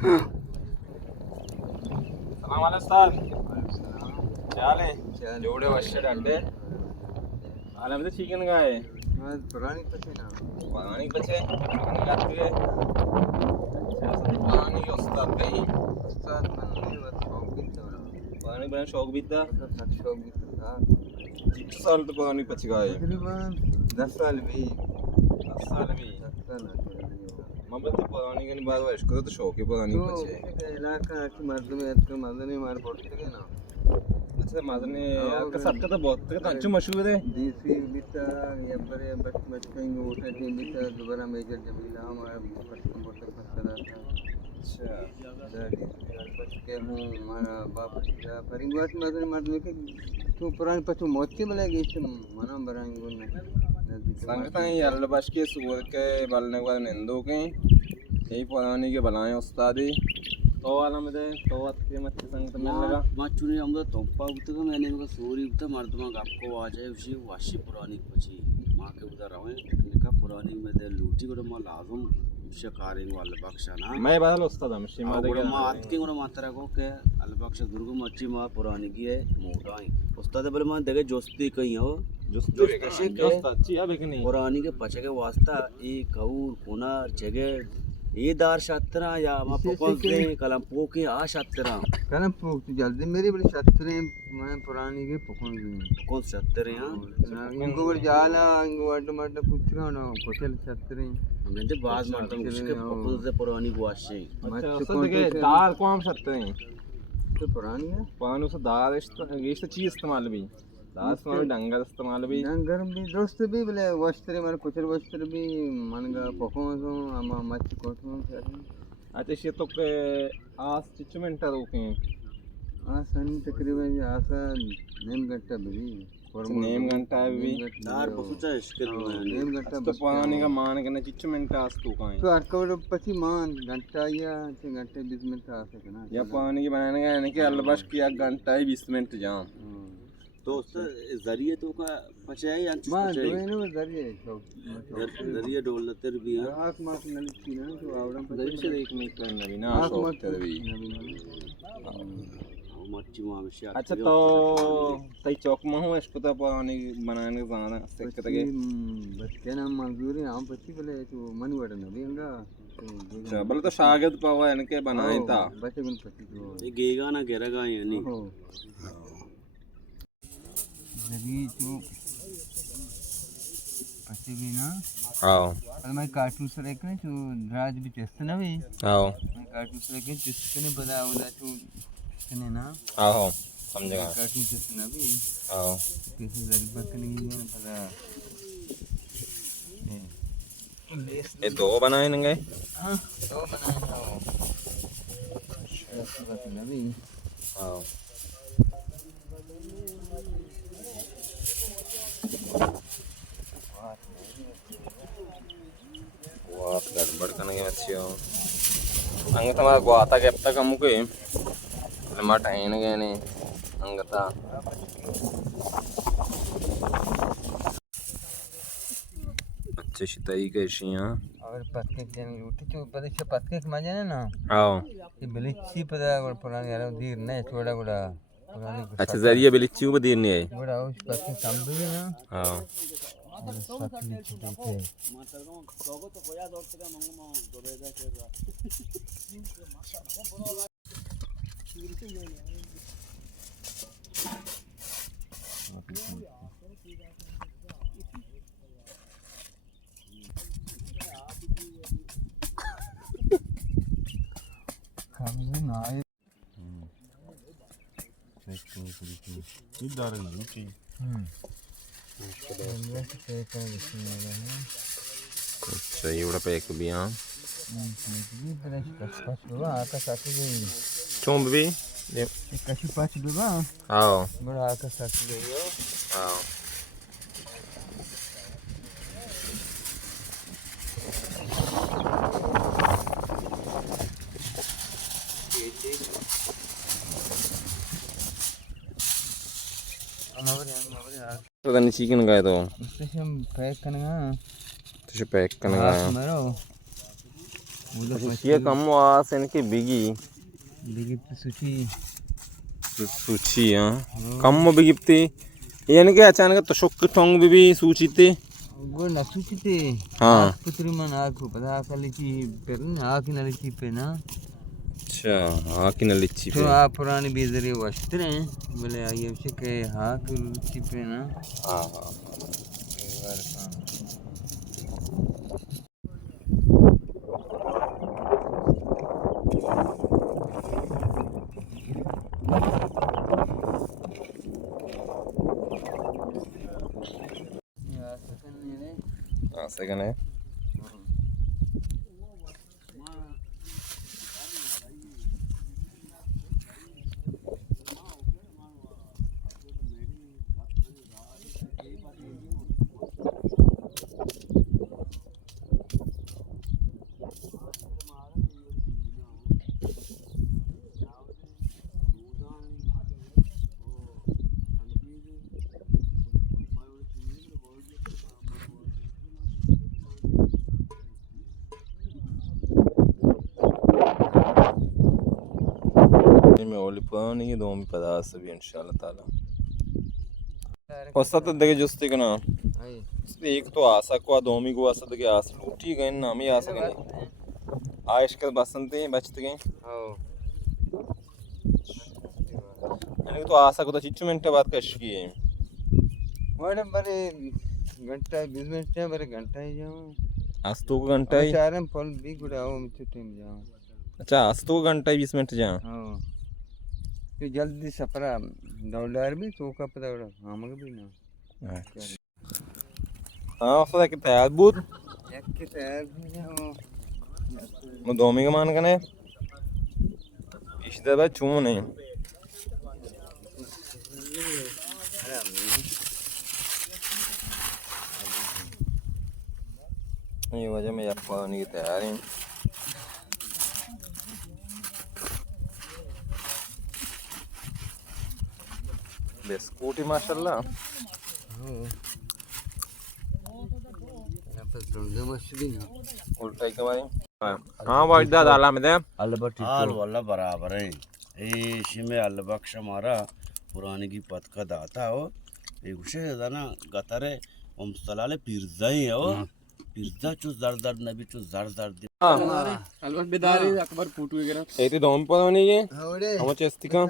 सलाम वालेकुम क्या हाल है? जोड़े वशे डंडे हाल में चिकन का है पुरानी पचे ना पानी बचे चिकन खाते हुए पानी के उस्ताद भाई उस्ताद बनने वाला शौक भी था पानी बना शौक भी था सच शौक भी था 6 साल तो पानी बच गया है तकरीबन 10 साल भी 10 साल भी 10 साल मैं तो पानी के बाद वाश करो तो शौक है पानी बचे इलाका की मर्द में मर्द मार पड़ते हैं ना अच्छा मदने का सबका तो बहुत का तो मशहूर है देसी बिता या बड़े बचपन में उठा टीम बिता दोबारा मेजर जमीला हमारा बचपन बहुत फसला था अच्छा दादी बच के हूँ हमारा बाप जा परिंगवाट मदन मर्द में के तू पुरानी पचू मोती में लगे इस मना बरांग गुन संगता है यार बस के सुबह के बलने के बाद निंदो के यही पुरानी के बनाए उस्तादी तो वाला में दे तो अच्छे मच्छी संगत में लगा माचुनी हमदा तोपा उतगा मैंने मग सोरी उत मर्दमा आपको आ जाए उसी वाशी पुरानी पची मां के उधर रहे निका पुरानी में दे लूटी को मा लाजम शिकारिंग वाले बख्शा ना मैं बदल उस्ताद हम शिमा दे के मां आत के को मात्रा को के अल बख्शा दुर्ग मच्छी मां पुरानी की है मोटाई उस्ताद बल मां देखे जोस्ती कहीं हो जो अच्छी है लेकिन नहीं पुरानी के पचे के वास्ता ई कऊर कुनार जगह ये दार शात्रा या मा पकों से कलम पोके आ शात्रा कलम पोक जल्दी मेरी बड़ी शात्रे मैं पुरानी के पकों भी कौन शात्रे हां इनको बड़ जाला इनको वाट मट पुत्रा ना कोचल शात्रे हमने तो बात मारता हूं उसके पकों से पुरानी को आशे अच्छा उस्ताद के दार को हम सकते हैं तो पुरानी है पानी से दार ये चीज इस्तेमाल भी दार इस्तेमाल डंगर इस्तेमाल भी डंगर भी दोस्त भी बोले वस्त्र मार कुचल वस्त्र भी मनगा पकों सो अमा मच कोठों से अच्छा ये तो के आज चिचमेंटा रोके सन तकरीबन आसा नेम घंटा भी नेम घंटा भी दार पसुचा इश्किल नेम घंटा तो पानी का मान के ना चिचमेंटा आज तो का तो अटकवड़ पची मान घंटा या घंटे 20 मिनट आ सके ना या पानी के बनाने का यानी कि अलबश किया घंटा ही 20 मिनट जाम तो उससे जरिए तो का पचे या मां दोए नो जरिए तो जरिए डोलतर भी है आंख मास नली थी ना तो आवड़म दरी से देखने का नवी ना आंख मास भी मच्छी मां में अच्छा तो तई चौक में हूँ इसको तो पानी बनाने का जाना सकते थे बच्चे ना मंजूरी हम पची बोले तो मन वड़ ना भी अंगा अच्छा बोले तो शागिद पावा इनके बनाए था बच्चे गुन पची तो ये गेगा ना गेरगा है नहीं जगी तो पची भी ना आओ అది మరి కార్టూన్స్ రేకనే చూ రాజ్ भी చేస్తున్నవి आओ मैं कार्टूన్స్ రేకనే చేస్తూనే బదా ఉందా చూ చేస్తూనేనా आओ समझेगा कार्टून చేస్తున్నవి आओ कैसे गरीब बकने की पता ये दो बनाए नंगे हां तो बनाना ऐसे बकनवी आओ वाह गड़बड़ करने के अच्छी हो अंग तुम्हारा गुआता के अब तक हम कोई लम्बा टाइम गए ने अंगता अच्छे शिताई के शियां और पत्ते के उठी तो पता से पत्ते के मजा ना आओ ये बिलिची पता पुरानी यार धीर नहीं थोड़ा बड़ा पुरानी अच्छा जरिए बिलिच्ची को देर नहीं है बड़ा उस पत्ते संभल ना आओ साथी देते खाने ना आए इधर नहीं चाहिए अच्छा एवढा पैक भी हाँ चोंब भी कशी पाच बाबा आओ बड़ा आकाश आओ तो तने चिकन का है तो उससे हम पैक करना तुझे पैक करना है मरो ये कम वास इनकी बिगी बिगिप्ती सुची सूची हां कम बिगिप्ती यानी कि अचानक तो शोक टोंग भी सूचीते गो ना सुचीते हाँ पुत्री मन आखो पता आकली की पेन आकी नलिची पे ना अच्छा आकी न लिच्ची तो पे आ पुरानी बेदरे वस्त्र हैं बोले आइए उसे के हाँ की लिची पे ना हाँ हाँ सेकंड है में ओली पुरानी ये दो में पदार्थ भी इंशाल्लाह ताला औसत देखे जुस्ती को ना एक तो आशा को दोमी को आशा के आस लूटी गए ना हम ही आशा के आयश के बसंते बचते गए यानी तो आशा को तो चिच्चू मिनट बाद कश की है बड़े बड़े घंटा 20 मिनट है बड़े घंटा ही जाऊं आज तो घंटा ही चारम फल भी गुड़ाओ मैं तो टाइम जाऊं अच्छा आज तो घंटा 20 मिनट जा हाँ तो जल्दी सफरा दौड़ार भी तो का पता हम भी ना हाँ उसका कि तैयार बूत एक के तैयार भी जाओ मैं दोमी का मान कने इस दबा चूम नहीं ये वजह में यार पानी की तैयार है स्कूटी माशाल्लाह उल्टा के बारे हाँ भाई दादा अल्लाह में दे हाल वाला बराबर है इसी में अलबख्श हमारा पुरानी की पद का दाता हो एक उसे ना गतारे हम सलाले पिर्जा ही हो पिर्जा चुस दर नबी चुस दर अलबट बेदारी अकबर फोटो वगैरह ये तो दोम पर नहीं है हम चेस्ती का